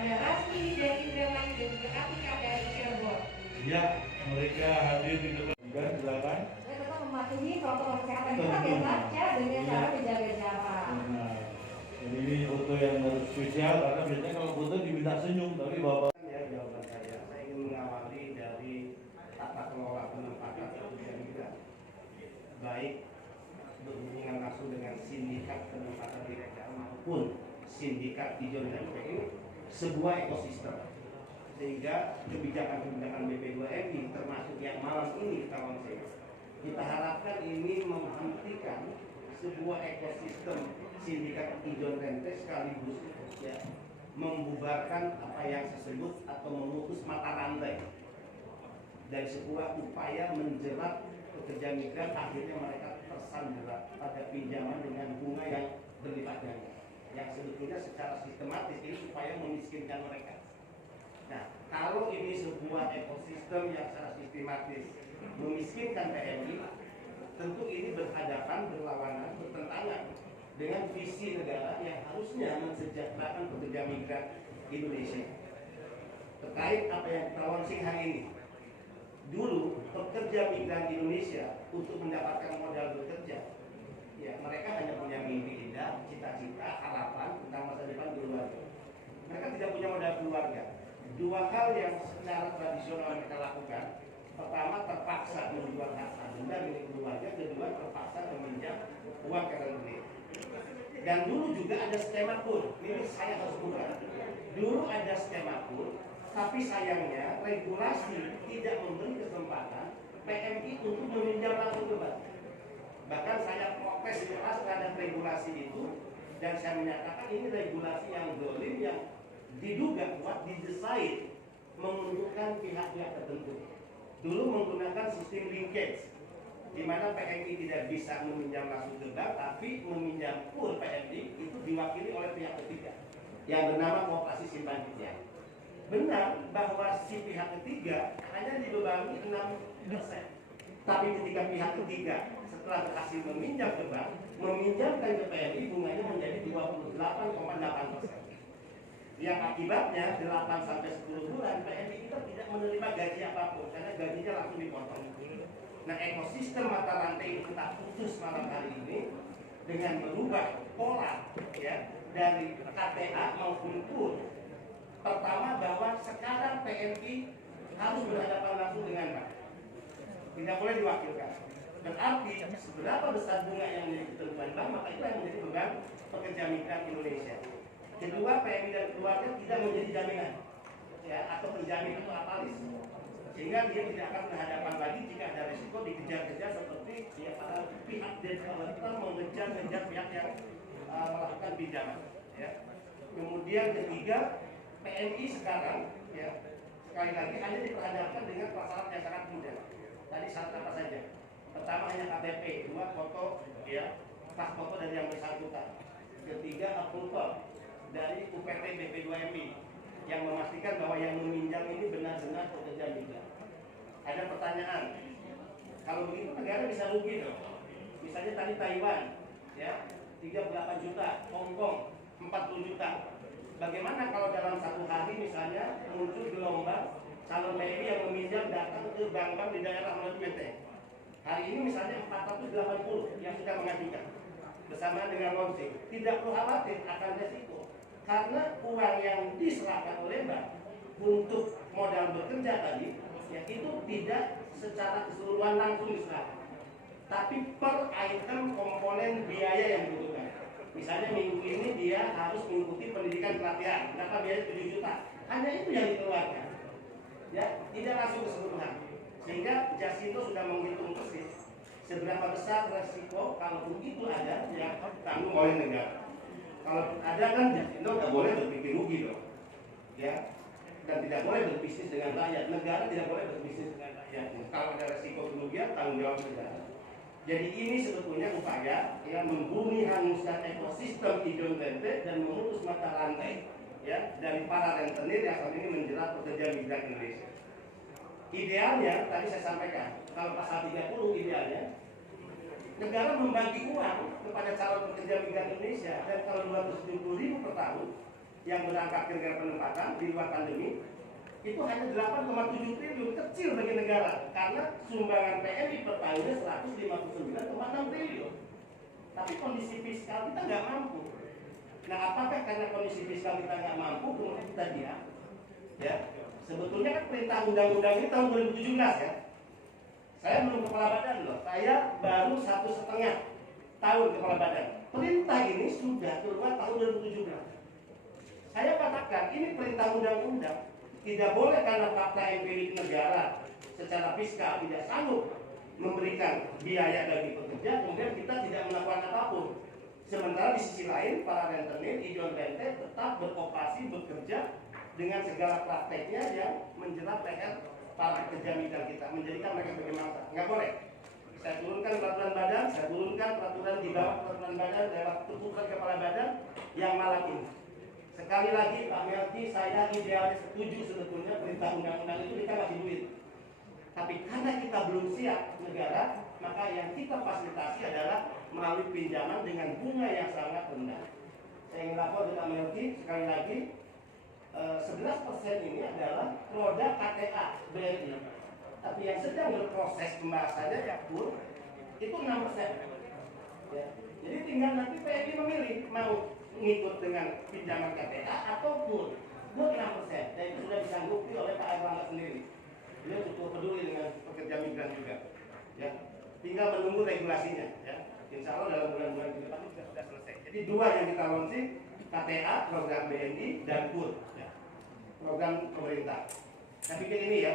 Ada Rasmi dan Indralani dan juga Atika dari Cirebon. Ya, mereka hadir di depan juga, silakan. Saya tetap mematuhi protokol kesehatan kita ya, dengan cara menjaga jarak. Benar. Jadi ini foto yang spesial karena biasanya kalau foto diminta senyum, tapi bapak. Ya, jawaban saya ingin mengawali dari tata kelola penempatan kita, baik berhubungan langsung dengan sindikat penempatan direktur maupun sindikat hijau dan ini sebuah ekosistem, sehingga kebijakan-kebijakan BP2MI termasuk yang malam ini kawan saya, kita harapkan ini menghentikan sebuah ekosistem sindikat hijau rente sekaligus ya membubarkan apa yang disebut atau memutus mata rantai dari sebuah upaya menjerat pekerja migran, akhirnya mereka tersandera pada pinjaman dengan bunga yang berlipat ganda, yang sebetulnya secara sistematis ini supaya memiskinkan mereka. Nah, kalau ini sebuah ekosistem yang secara sistematis memiskinkan PMI, tentu ini berhadapan, berlawanan, bertentangan dengan visi negara yang harusnya mensejahterakan pekerja migran Indonesia. Terkait apa yang kita launching hari ini, dulu pekerja migran Indonesia untuk mendapatkan modal bekerja, ya mereka hanya punya mimpi indah, cita-cita, harapan tentang masa depan keluarga. Mereka tidak punya modal keluarga. Dua hal yang secara tradisional mereka lakukan: pertama, terpaksa menjual harta benda milik keluarga; kedua, terpaksa meminjam uang ke negeri. Dan dulu juga ada skema pool. Ini saya harus buka. Dulu ada skema pool, tapi sayangnya regulasi tidak memberi kesempatan PMI untuk meminjam langsung ke bank. Bahkan saya protes keras terhadap regulasi itu, dan saya menyatakan ini regulasi yang zalim, yang diduga kuat didesain menguntungkan pihak-pihak tertentu. Dulu menggunakan sistem linkage, di mana PMI tidak bisa meminjam langsung ke bank, tapi meminjam pool PMI itu diwakili oleh pihak ketiga yang bernama Koperasi Simpan Pinjam. Benar bahwa si pihak ketiga hanya dibebani 6%. Tapi ketika pihak ketiga setelah berhasil meminjam ke bank, meminjamkan ke PMI, bunganya menjadi 28,8%. Yang akibatnya 8-10 bulan PMI kita tidak menerima gaji apapun karena gajinya langsung dipotong. Nah, ekosistem mata rantai ini kita putus malam hari ini dengan merubah pola ya dari KTA maupun pool. Pertama, bahwa sekarang PMI harus berhadapan langsung dengan bank, tidak boleh diwakilkan. Berarti seberapa besar bunga yang menjadi ketentuan bank, maka itu yang menjadi beban pekerja migran Indonesia. Kedua, PMI dan keluarga tidak menjadi jaminan ya, atau penjamin atau apalis, sehingga dia tidak akan berhadapan lagi jika ada risiko dikejar-kejar seperti ya, para pihak developer mengejar-kejar pihak yang melakukan pinjaman ya. Kemudian ketiga, PMI sekarang ya sekali lagi hanya diperhadapkan dengan persyaratan yang sangat mudah. Tadi syarat apa saja? Pertama, hanya KTP, dua, foto ya, pas foto dari yang bersangkutan. Ketiga, approval dari UPT BP2MI yang memastikan bahwa yang meminjam ini benar-benar pekerja migran. Ada pertanyaan, kalau begitu negara bisa rugi dong. Misalnya tadi Taiwan ya 38 juta, Hong Kong 40 juta. Bagaimana kalau dalam satu hari misalnya muncul gelombang calon PMI yang meminjam datang ke bank-bank di daerah melalui PT? Hari ini misalnya 480 yang sudah mengajukan bersama dengan launching. Tidak perlu khawatir akan resiko, karena uang yang diserahkan oleh bank untuk modal bekerja tadi ya itu tidak secara keseluruhan langsung diserahkan, tapi per item komponen biaya yang dibutuhkan. Misalnya minggu ini dia harus mengikuti pendidikan pelatihan, berapa biaya 7 juta, hanya itu yang dikeluarkan ya, tidak langsung keseluruhan. Sehingga Jasindo sudah menghitung persis seberapa besar resiko kalaupun itu ada yang tanggung oleh negara. Kalau ada kan Jasindo nggak boleh berpikir rugi dong ya, dan tidak boleh berbisnis dengan rakyat. Negara tidak boleh berbisnis dengan rakyat. Kalau ada resiko kerugian, tanggung jawab negara. Jadi ini sebetulnya upaya yang membumi hanguskan ekosistem hidung rente dan memutus mata rantai ya dari para rentenir yang saat ini menjerat pekerja migran Indonesia. Idealnya tadi saya sampaikan, kalau pasal 30 idealnya negara membagi uang kepada calon pekerja migran Indonesia, dan kalau 270.000 per tahun yang berangkat ke negara penempatan di luar pandemi itu hanya 8,7 triliun, kecil bagi negara karena sumbangan PMI per tahunnya 159,6 triliun. Tapi kondisi fiskal kita nggak mampu. Nah, apakah karena kondisi fiskal kita nggak mampu kemudian kita diam? Ya, sebetulnya kan perintah undang-undang ini tahun 2017 ya. Saya belum kepala badan loh, saya baru 1,5 tahun kepala badan. Perintah ini sudah keluar tahun 2017. Saya katakan ini perintah undang-undang, tidak boleh karena fakta empirik negara secara fiskal tidak sanggup memberikan biaya bagi pekerja, kemudian kita tidak melakukan apapun. Sementara di sisi lain para rentenir Ijon Bente tetap beroperasi bekerja dengan segala prakteknya yang menjerat leher para pekerja migran kita, menjadikan mereka sebagai mangsa. Nggak boleh. Saya turunkan peraturan badan, saya turunkan peraturan di bawah peraturan badan lewat keputusan kepala badan yang malam ini. Sekali lagi Pak Melki, saya idealnya setuju sebetulnya perintah undang-undang itu kita kasih duit. Tapi karena kita belum siap negara, maka yang kita fasilitasi adalah melalui pinjaman dengan bunga yang sangat rendah. Saya ingin lapor ke Pak Melki sekali lagi, 11% ini adalah produk KTA BRI. Tapi yang sedang berproses pembahasannya ya pun itu 6%. Ya. Jadi tinggal nanti PMI memilih mau ngikut dengan pinjaman KTA ataupun buat 6%. Dan itu sudah disanggupi oleh Pak Erlangga sendiri. Dia cukup peduli dengan pekerja migran juga. Ya. Tinggal menunggu regulasinya. Ya. Insya Allah dalam bulan-bulan ke depan sudah selesai. Jadi dua yang kita launching, KTA, program BNI, dan PUR. Ya. Program pemerintah. Saya pikir ini ya